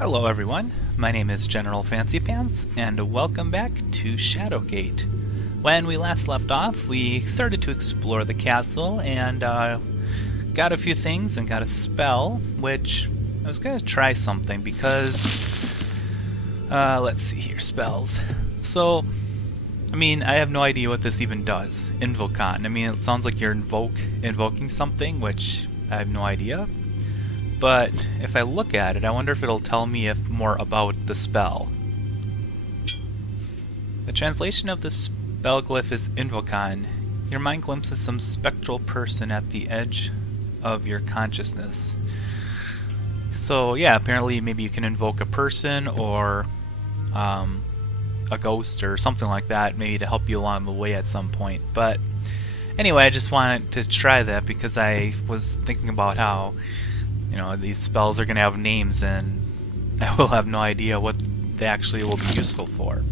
Hello everyone, my name is General Fancy Pants, and welcome back to Shadowgate. When we last left off, we started to explore the castle and got a few things and got a spell, which I was going to try something because, let's see here, spells. So, I have no idea what this even does. Invocon. It sounds like you're invoking something, which I have no idea. But if I look at it, I wonder if it'll tell me more about the spell. The translation of the spell glyph is Invocon. Your mind glimpses some spectral person at the edge of your consciousness. So yeah, apparently maybe you can invoke a person or a ghost or something like that, maybe to help you along the way at some point. But anyway, I just wanted to try that because I was thinking about how these spells are going to have names, and I will have no idea what they actually will be useful for.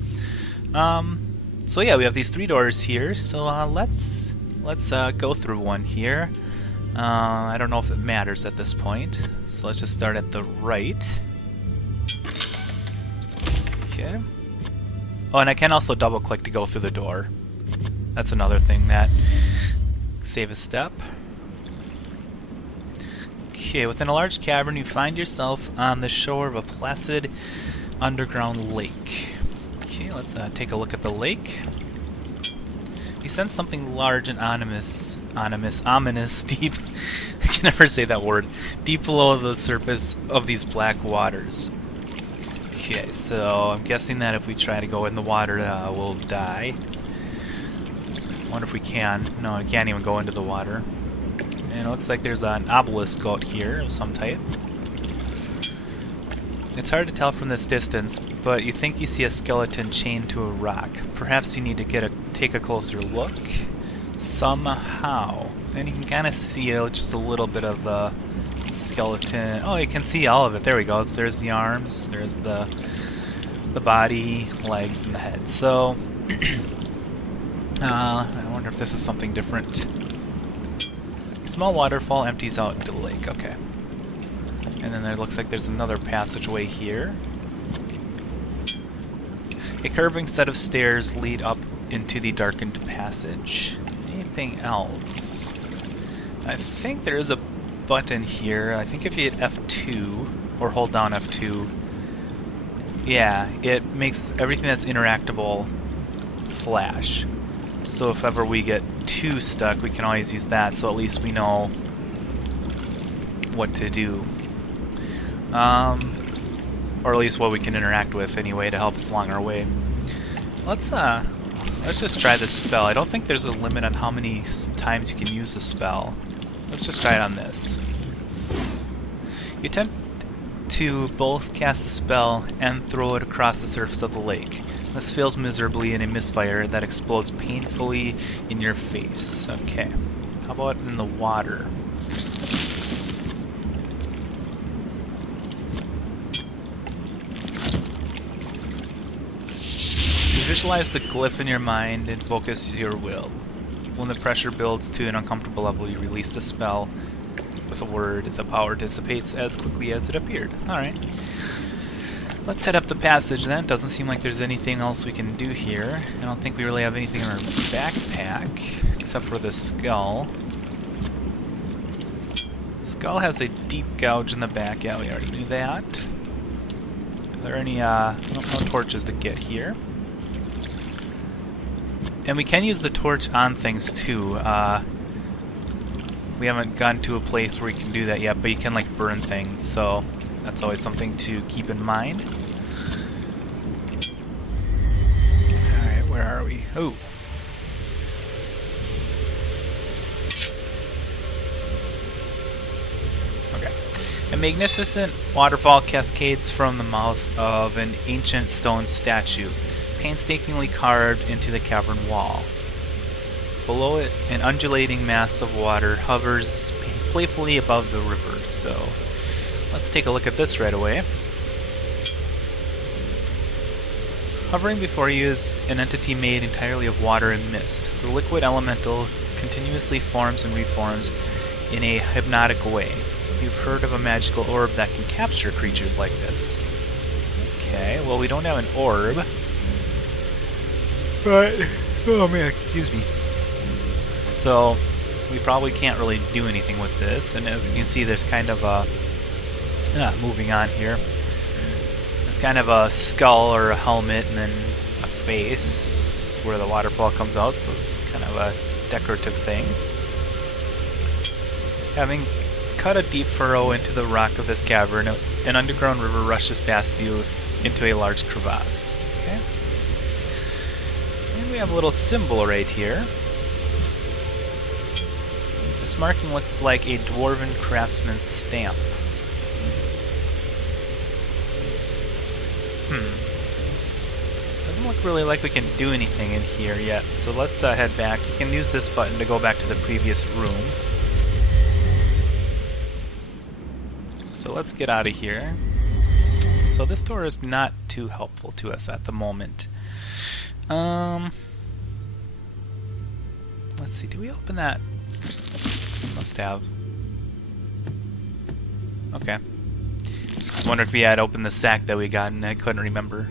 So yeah, we have these 3 doors here. So let's go through one here. I don't know if it matters at this point. So let's just start at the right. Okay. Oh, and I can also double click to go through the door. That's another thing that save a step. Okay, within a large cavern, you find yourself on the shore of a placid underground lake. Okay, let's take a look at the lake. You sense something large and ominous, deep. I can never say that word. Deep below the surface of these black waters. Okay, so I'm guessing that if we try to go in the water, we'll die. I wonder if we can. No, I can't even go into the water. And it looks like there's an obelisk out here of some type. It's hard to tell from this distance, but you think you see a skeleton chained to a rock. Perhaps you need to take a closer look. Somehow. And you can kind of see just a little bit of the skeleton. Oh, you can see all of it. There we go. There's the arms. There's the body, legs, and the head. So, I wonder if this is something different. A small waterfall empties out into the lake. Okay. And then there looks like there's another passageway here. A curving set of stairs lead up into the darkened passage. Anything else? I think there is a button here. I think if you hit F2 or hold down F2, yeah, it makes everything that's interactable flash. So if ever we get too stuck, we can always use that, so at least we know what to do. Or at least what we can interact with anyway to help us along our way. Let's just try this spell. I don't think there's a limit on how many times you can use the spell. Let's just try it on this. You attempt to both cast the spell and throw it across the surface of the lake. This fails miserably in a misfire that explodes painfully in your face. Okay. How about in the water? You visualize the glyph in your mind and focus your will. When the pressure builds to an uncomfortable level, you release the spell with a word. The power dissipates as quickly as it appeared. Alright. Let's head up the passage then. Doesn't seem like there's anything else we can do here. I don't think we really have anything in our backpack, except for the skull. The skull has a deep gouge in the back. Yeah, we already knew that. Are there any, no torches to get here. And we can use the torch on things too. We haven't gotten to a place where we can do that yet, but you can like burn things, so that's always something to keep in mind. Alright, where are we? Oh. Okay. A magnificent waterfall cascades from the mouth of an ancient stone statue, painstakingly carved into the cavern wall. Below it, an undulating mass of water hovers playfully above the river, so let's take a look at this right away. Hovering before you is an entity made entirely of water and mist. The liquid elemental continuously forms and reforms in a hypnotic way. You've heard of a magical orb that can capture creatures like this. Okay, well, we don't have an orb. But, oh man, excuse me. So, we probably can't really do anything with this. And as you can see, there's kind of a... moving on here. There's kind of a skull or a helmet and then a face where the waterfall comes out. So it's kind of a decorative thing. Having cut a deep furrow into the rock of this cavern, an underground river rushes past you into a large crevasse. Okay. And we have a little symbol right here. This marking looks like a dwarven craftsman's stamp. Doesn't look really like we can do anything in here yet, so let's head back. You can use this button to go back to the previous room. So let's get out of here. So this door is not too helpful to us at the moment. Let's see, do we open that? Must have. Okay. Just wonder if we had opened the sack that we got and I couldn't remember.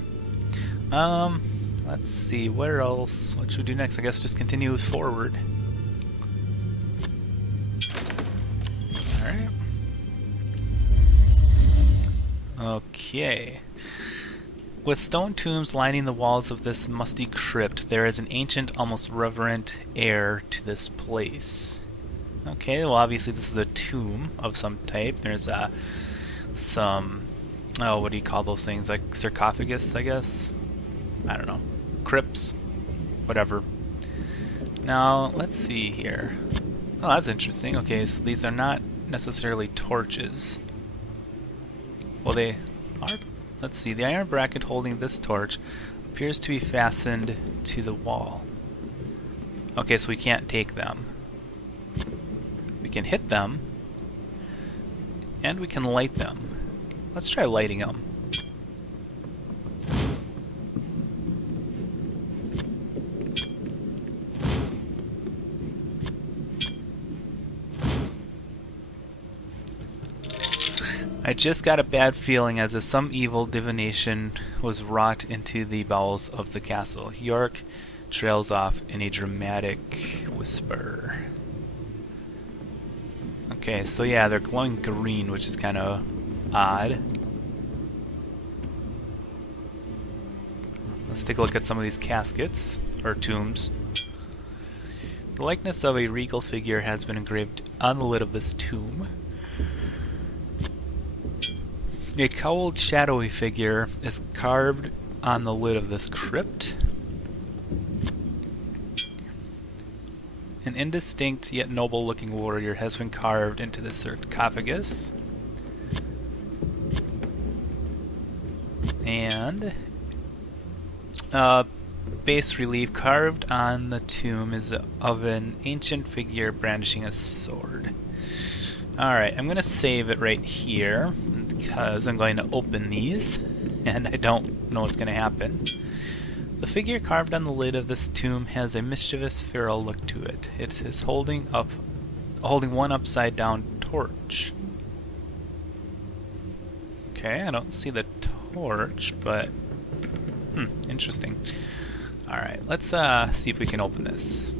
Let's see, where else? What should we do next? I guess just continue forward. Alright. Okay. With stone tombs lining the walls of this musty crypt, there is an ancient, almost reverent air to this place. Okay, well obviously this is a tomb of some type. There's some, oh, what do you call those things? Like sarcophagus, I guess? I don't know. Crypts? Whatever. Now, let's see here. Oh, that's interesting. Okay, so these are not necessarily torches. Well, they are. Let's see. The iron bracket holding this torch appears to be fastened to the wall. Okay, so we can't take them. We can hit them, and we can light them. Let's try lighting them. I just got a bad feeling as if some evil divination was wrought into the bowels of the castle. York trails off in a dramatic whisper. Okay, so yeah, they're glowing green, which is kind of odd. Let's take a look at some of these caskets, or tombs. The likeness of a regal figure has been engraved on the lid of this tomb. A cowled, shadowy figure is carved on the lid of this crypt. An indistinct yet noble-looking warrior has been carved into the sarcophagus. And bas relief carved on the tomb is of an ancient figure brandishing a sword. Alright, I'm going to save it right here because I'm going to open these and I don't know what's going to happen. The figure carved on the lid of this tomb has a mischievous, feral look to it. It is holding one upside down torch. Okay, I don't see the torch, but interesting. Alright, let's see if we can open this.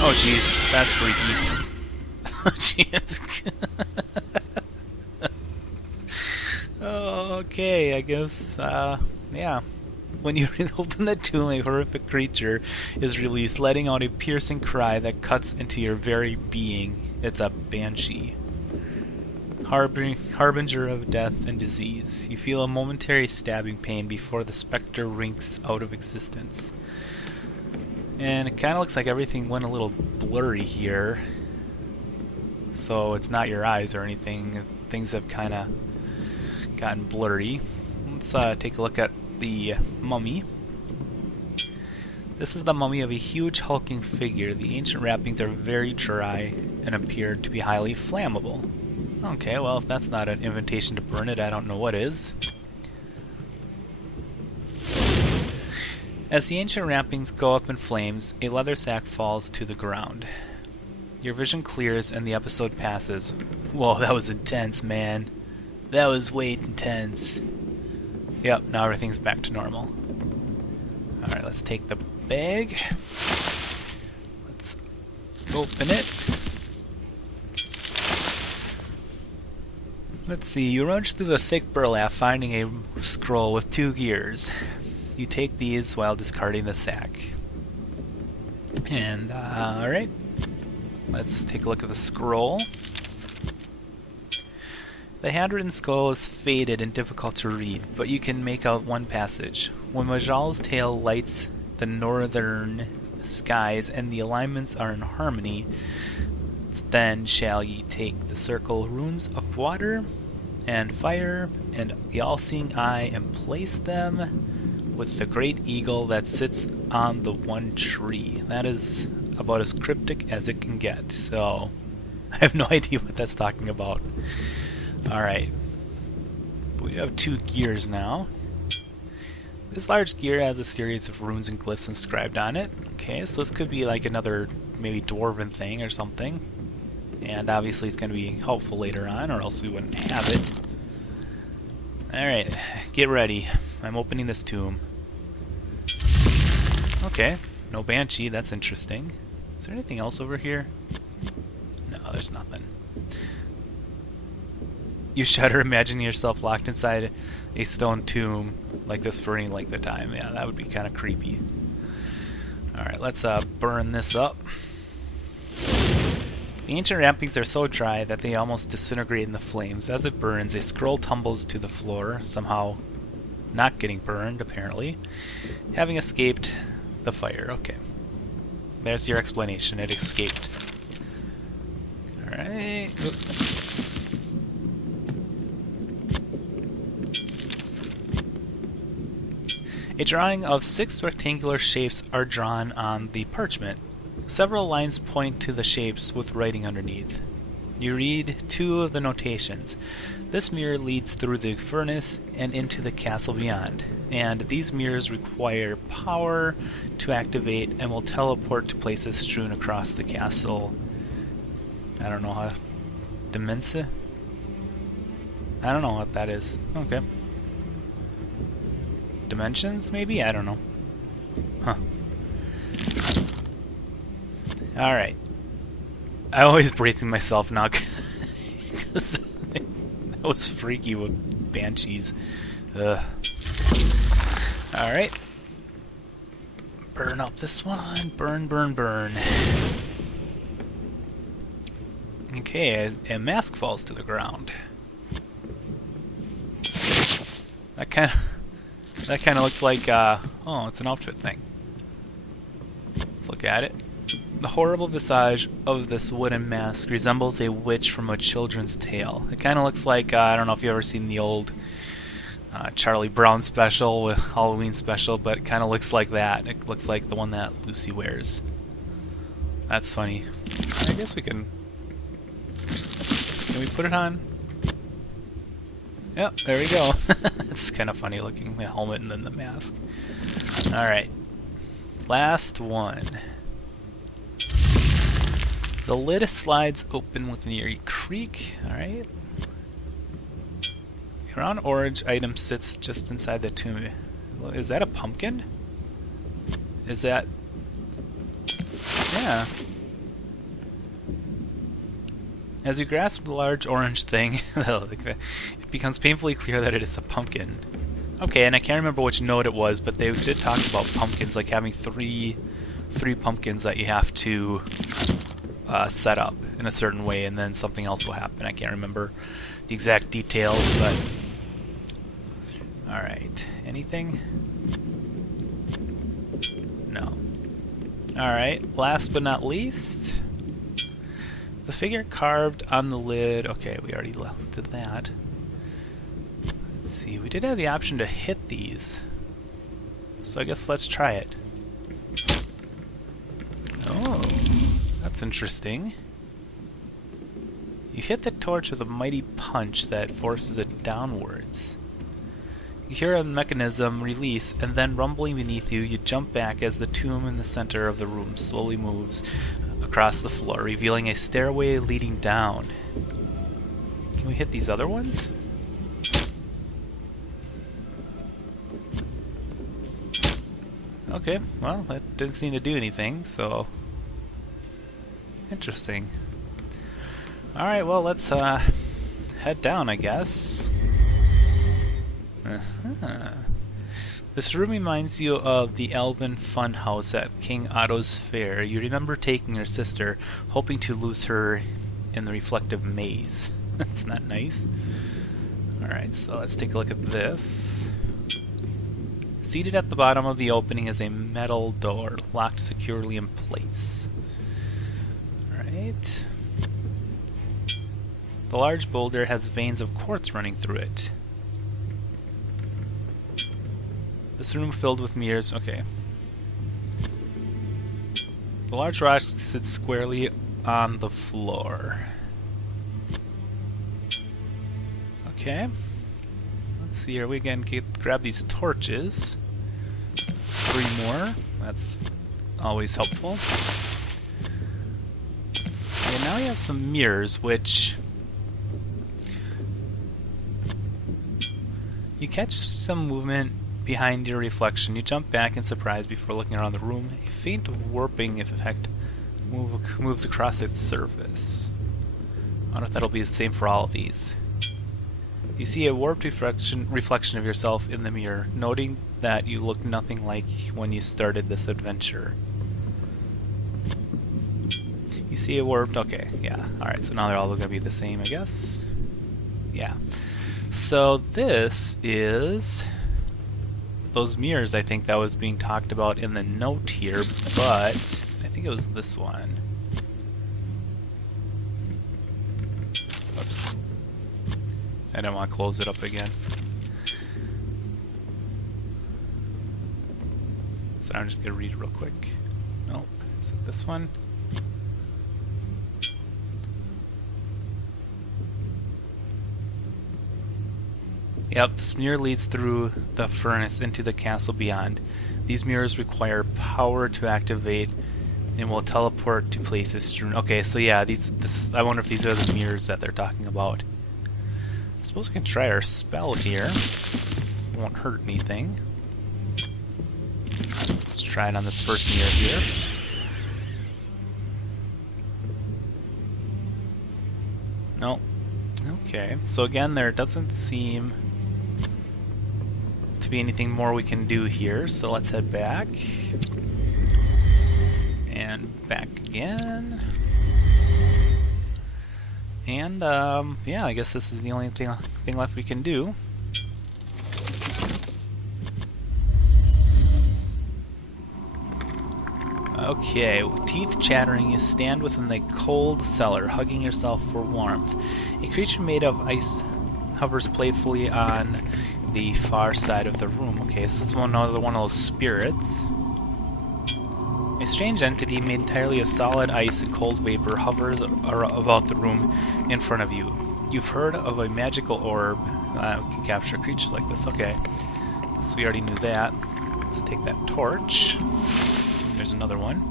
Oh jeez, that's freaky. Oh jeez. Oh, okay, I guess, yeah. When you open the tomb, a horrific creature is released, letting out a piercing cry that cuts into your very being. It's a banshee. Harbinger of death and disease. You feel a momentary stabbing pain before the specter winks out of existence. And it kind of looks like everything went a little blurry here. So it's not your eyes or anything. Things have kind of gotten blurry. Let's take a look at the mummy. This is the mummy of a huge hulking figure. The ancient wrappings are very dry and appear to be highly flammable. Okay, well if that's not an invitation to burn it, I don't know what is. As the ancient wrappings go up in flames, a leather sack falls to the ground. Your vision clears and the episode passes. Whoa, that was intense, man. That was way intense. Yep, now everything's back to normal. Alright, let's take the bag. Let's open it. Let's see, you rummage through the thick burlap, finding a scroll with 2 gears. You take these while discarding the sack. And, alright. Let's take a look at the scroll. The handwritten scroll is faded and difficult to read, but you can make out one passage. When Majal's tail lights the northern skies and the alignments are in harmony, then shall ye take the circle runes of water and fire and the all-seeing eye and place them with the great eagle that sits on the one tree. That is about as cryptic as it can get, so I have no idea what that's talking about. Alright, we have 2 gears now. This large gear has a series of runes and glyphs inscribed on it. Okay, so this could be like another maybe dwarven thing or something. And obviously it's going to be helpful later on, or else we wouldn't have it. Alright, get ready. I'm opening this tomb. Okay, no banshee, that's interesting. Is there anything else over here? No, there's nothing. You shudder imagining yourself locked inside a stone tomb like this for any length of time. Yeah, that would be kind of creepy. Alright, let's burn this up. The ancient wrappings are so dry that they almost disintegrate in the flames. As it burns, a scroll tumbles to the floor, somehow not getting burned, apparently, having escaped the fire. Okay. There's your explanation. It escaped. Alright. A drawing of 6 rectangular shapes are drawn on the parchment. Several lines point to the shapes with writing underneath. You read 2 of the notations. This mirror leads through the furnace and into the castle beyond, and these mirrors require power to activate and will teleport to places strewn across the castle. I don't know how... Dimensa? I don't know what that is. Okay. Dimensions, maybe? I don't know. Huh. Alright. I'm always bracing myself now because that was freaky with banshees. Ugh. Alright. Burn up this one. Burn, burn, burn. Okay, a mask falls to the ground. That kind of looks like, oh, it's an outfit thing. Let's look at it. The horrible visage of this wooden mask resembles a witch from a children's tale. It kind of looks like, I don't know if you've ever seen the old Charlie Brown special, Halloween special, but it kind of looks like that. It looks like the one that Lucy wears. That's funny. I guess we can... Can we put it on? Yep, there we go. It's kind of funny looking, the helmet and then the mask. Alright. Last one. The lid slides open with near a creak. Alright. A round orange item sits just inside the tomb. Is that a pumpkin? Is that... Yeah. As you grasp the large orange thing, it becomes painfully clear that it is a pumpkin. Okay, and I can't remember which note it was, but they did talk about pumpkins, like having three pumpkins that you have to set up in a certain way, and then something else will happen. I can't remember the exact details, but... Alright, anything? No. Alright, last but not least... The figure carved on the lid... Okay, we already did that. Let's see, we did have the option to hit these. So I guess let's try it. Oh, that's interesting. You hit the torch with a mighty punch that forces it downwards. You hear a mechanism release, and then rumbling beneath you, you jump back as the tomb in the center of the room slowly moves across the floor, revealing a stairway leading down. Can we hit these other ones? Okay, well, that didn't seem to do anything, so... Interesting. Alright, well, let's head down, I guess. This room reminds you of the Elven Funhouse at King Otto's Fair. You remember taking your sister, hoping to lose her in the reflective maze. That's not nice. Alright, so let's take a look at this. Seated at the bottom of the opening is a metal door, locked securely in place. Alright. The large boulder has veins of quartz running through it. This room filled with mirrors. Okay. The large rock sits squarely on the floor. Okay. Let's see here. We again grab these torches. 3 more. That's always helpful. Okay, now we have some mirrors, which you catch some movement behind your reflection. You jump back in surprise before looking around the room. A faint warping effect moves across its surface. I wonder if that'll be the same for all of these. You see a warped reflection of yourself in the mirror, noting that you look nothing like when you started this adventure. You see a warped... Okay, yeah. Alright, so now they're all going to be the same, I guess. Yeah. So this is... those mirrors, I think, that was being talked about in the note here, but I think it was this one. Oops. I don't want to close it up again. So I'm just going to read it real quick. Nope. Is it this one? Yep, this mirror leads through the furnace into the castle beyond. These mirrors require power to activate and will teleport to places strewn. Okay, so yeah, I wonder if these are the mirrors that they're talking about. I suppose we can try our spell here. It won't hurt anything. Let's try it on this first mirror here. No. Okay, so again, there doesn't seem to be anything more we can do here, so let's head back. And back again. And, yeah, I guess this is the only thing left we can do. Okay, with teeth chattering, you stand within the cold cellar, hugging yourself for warmth. A creature made of ice hovers playfully on the far side of the room. Okay, so it's another one of those spirits. A strange entity made entirely of solid ice and cold vapor hovers about the room in front of you. You've heard of a magical orb that can capture creatures like this. Okay, so we already knew that. Let's take that torch. There's another one.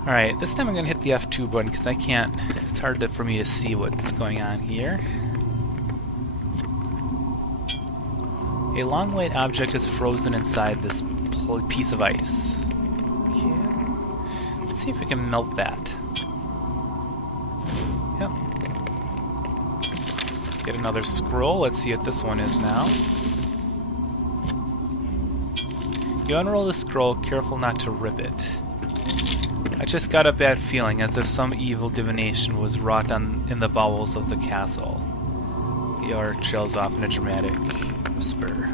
Alright, this time I'm going to hit the F2 button because I can't... It's hard for me to see what's going on here. A long white object is frozen inside this piece of ice. Okay. Let's see if we can melt that. Yep. Get another scroll. Let's see what this one is now. You unroll the scroll, careful not to rip it. I just got a bad feeling, as if some evil divination was wrought in the bowels of the castle. Yor trails off in a dramatic whisper.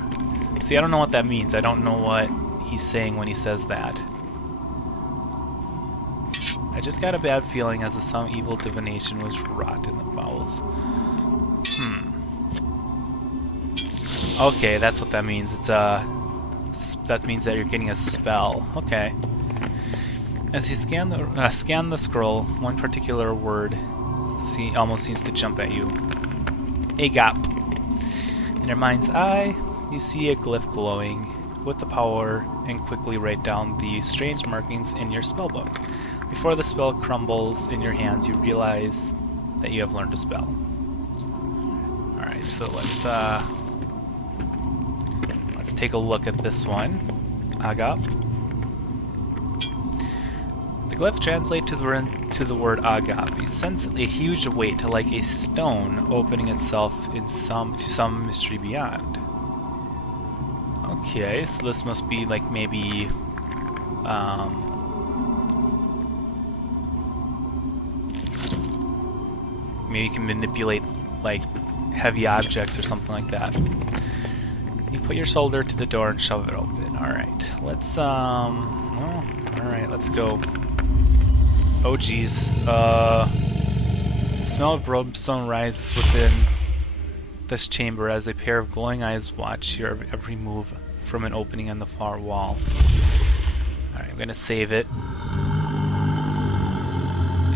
See, I don't know what that means. I don't know what he's saying when he says that. I just got a bad feeling, as if some evil divination was wrought in the bowels. Okay, that's what that means. It's that means that you're getting a spell. Okay. As you scan the scroll, one particular word almost seems to jump at you. Agap. In your mind's eye, you see a glyph glowing with the power and quickly write down the strange markings in your spellbook. Before the spell crumbles in your hands, you realize that you have learned a spell. Alright, so let's Let's take a look at this one. Agap. The glyph translates to the word Agap. You sense a huge weight, like a stone opening itself to some mystery beyond. Okay, so this must be like maybe maybe you can manipulate like heavy objects or something like that. You put your shoulder to the door and shove it open. Alright. Let's alright, let's go. Oh geez. The smell of brimstone rises within this chamber as a pair of glowing eyes watch your every move from an opening on the far wall. Alright, I'm gonna save it.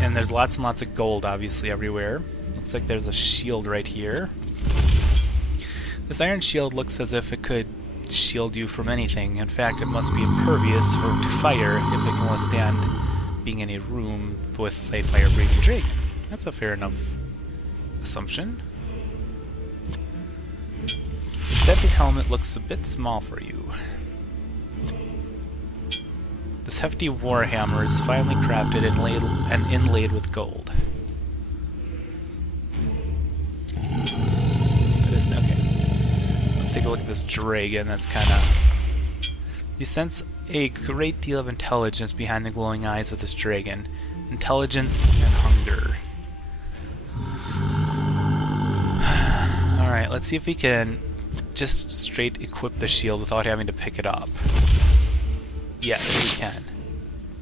And there's lots and lots of gold obviously everywhere. Looks like there's a shield right here. This iron shield looks as if it could shield you from anything. In fact, it must be impervious to fire if it can withstand being in a room with a fire-breathing dragon. That's a fair enough assumption. This dented helmet looks a bit small for you. This hefty warhammer is finely crafted and inlaid with gold. Okay. Let's take a look at this dragon. That's kind of... You sense a great deal of intelligence behind the glowing eyes of this dragon. Intelligence and hunger. Alright, let's see if we can just straight equip the shield without having to pick it up. Yes, we can.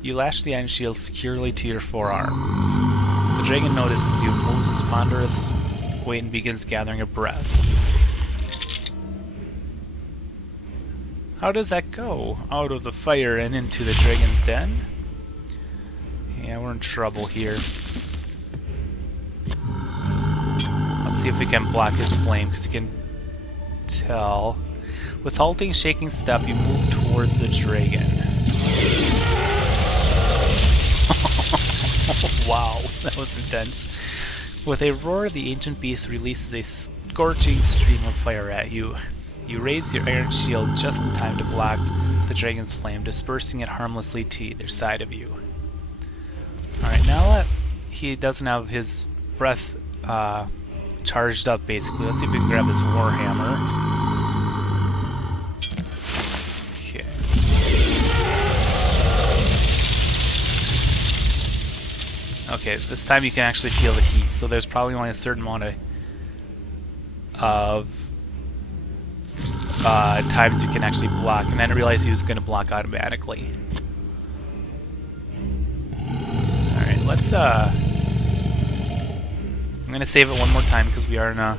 You lash the iron shield securely to your forearm. The dragon notices you, moves its ponderous weight, and begins gathering a breath. How does that go? Out of the fire and into the dragon's den? Yeah, we're in trouble here. Let's see if we can block his flame, because you can tell. With halting, shaking step, you move toward the dragon. Wow, that was intense. With a roar, the ancient beast releases a scorching stream of fire at you. You raise your iron shield just in time to block the dragon's flame, dispersing it harmlessly to either side of you. Alright, now that he doesn't have his breath charged up, basically, let's see if we can grab this warhammer. Okay. Okay, this time you can actually feel the heat, so there's probably only a certain amount of times you can actually block, and then I realized he was going to block automatically. Alright, let's I'm going to save it one more time because we are in a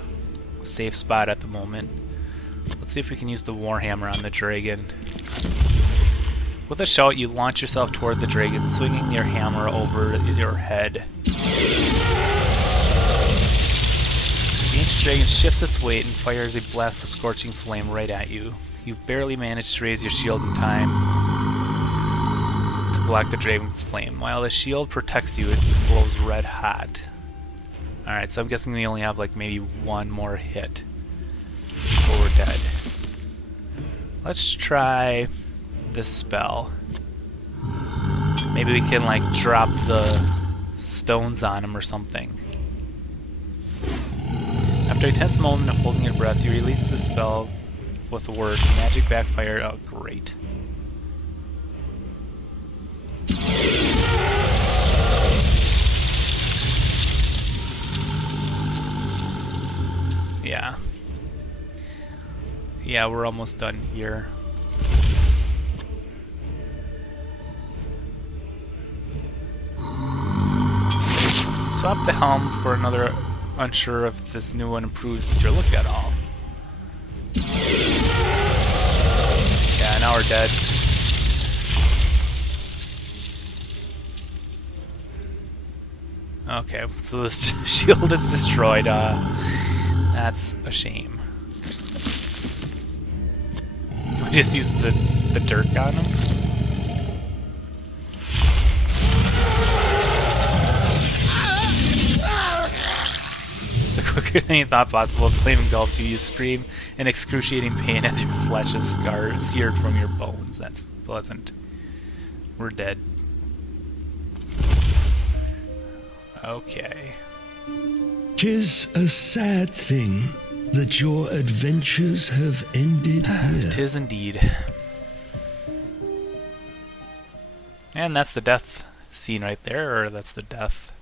safe spot at the moment. Let's see if we can use the warhammer on the dragon. With a shout, you launch yourself toward the dragon, swinging your hammer over your head. The ancient dragon shifts its weight and fires a blast of scorching flame right at you. You barely manage to raise your shield in time to block the dragon's flame. While the shield protects you, it glows red hot. Alright, so I'm guessing we only have like maybe one more hit before we're dead. Let's try this spell. Maybe we can like drop the stones on him or something. After a tense moment of holding your breath, you release the spell with the word magic backfire. Oh, great. Yeah. Yeah, we're almost done here. Swap the helm for another, unsure if this new one improves your look at all. Yeah, now we're dead. Okay, so this shield is destroyed. That's a shame. Can we just use the dirt on him? quicker than you thought possible. The flame engulfs you. You scream in excruciating pain as your flesh is seared from your bones. That's pleasant. We're dead. Okay. 'Tis a sad thing that your adventures have ended here. 'Tis indeed. And that's the death scene right there, or that's the death.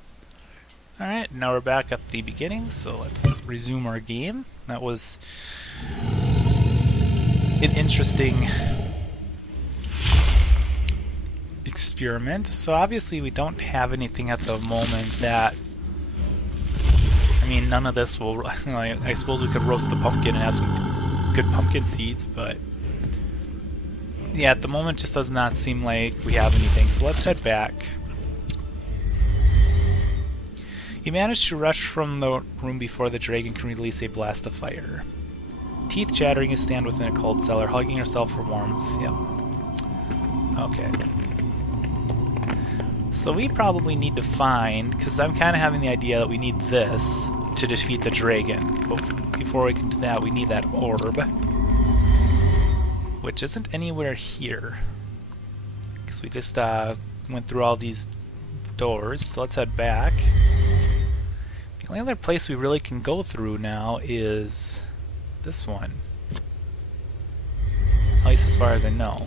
Alright, now we're back at the beginning, so let's resume our game. That was an interesting experiment. So obviously we don't have anything at the moment that... I mean, none of this will... I suppose we could roast the pumpkin and have some good pumpkin seeds, but... yeah, at the moment it just does not seem like we have anything, so let's head back. You manage to rush from the room before the dragon can release a blast of fire. Teeth chattering, you stand within a cold cellar, hugging yourself for warmth. Yep. Okay. So we probably need to find, because I'm kind of having the idea that we need this to defeat the dragon. But before we can do that, we need that orb, which isn't anywhere here. Because we just went through all these doors, so let's head back. The only other place we really can go through now is this one. At least as far as I know.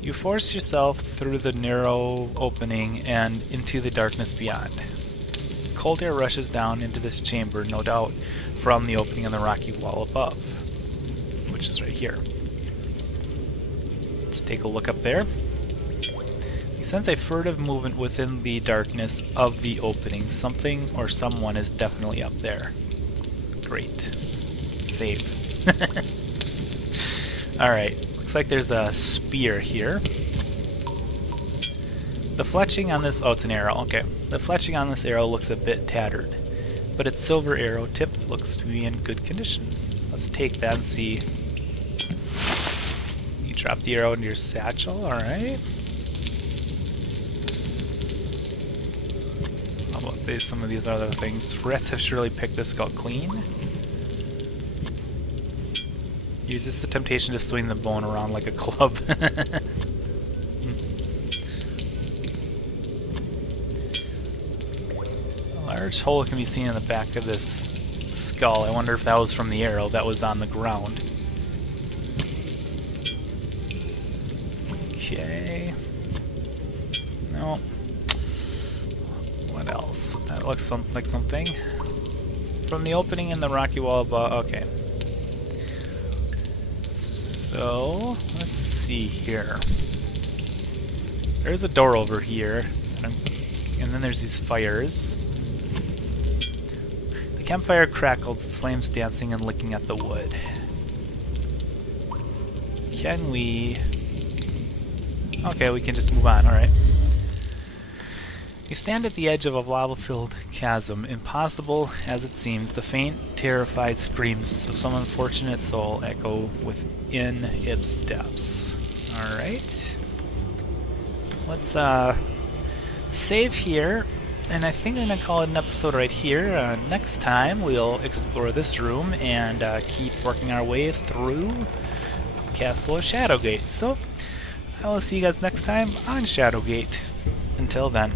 You force yourself through the narrow opening and into the darkness beyond. Cold air rushes down into this chamber, no doubt from the opening in the rocky wall above, which is right here. Let's take a look up there. You sense a furtive movement within the darkness of the opening. Something or someone is definitely up there. Great. Save. Alright, looks like there's a spear here. The fletching on this... oh, it's an arrow, okay. The fletching on this arrow looks a bit tattered, but its silver arrow tip looks to be in good condition. Let's take that and see. You drop the arrow into your satchel, alright. How about some of these other things? Rats have surely picked this skull clean. Uses the temptation to swing the bone around like a club. A large hole can be seen in the back of this skull. I wonder if that was from the arrow that was on the ground. Okay. No. What else? That looks like something. From the opening in the rocky wall above. Okay. So, let's see here. There's a door over here, and then there's these fires. The campfire crackled, flames dancing and licking at the wood. Can we... okay, we can just move on, alright. You stand at the edge of a lava-filled chasm. Impossible as it seems, the faint, terrified screams of some unfortunate soul echo within its depths. Alright. Let's save here, and I think I'm going to call it an episode right here. Next time we'll explore this room and keep working our way through Castle of Shadowgate. So, I will see you guys next time on Shadowgate. Until then.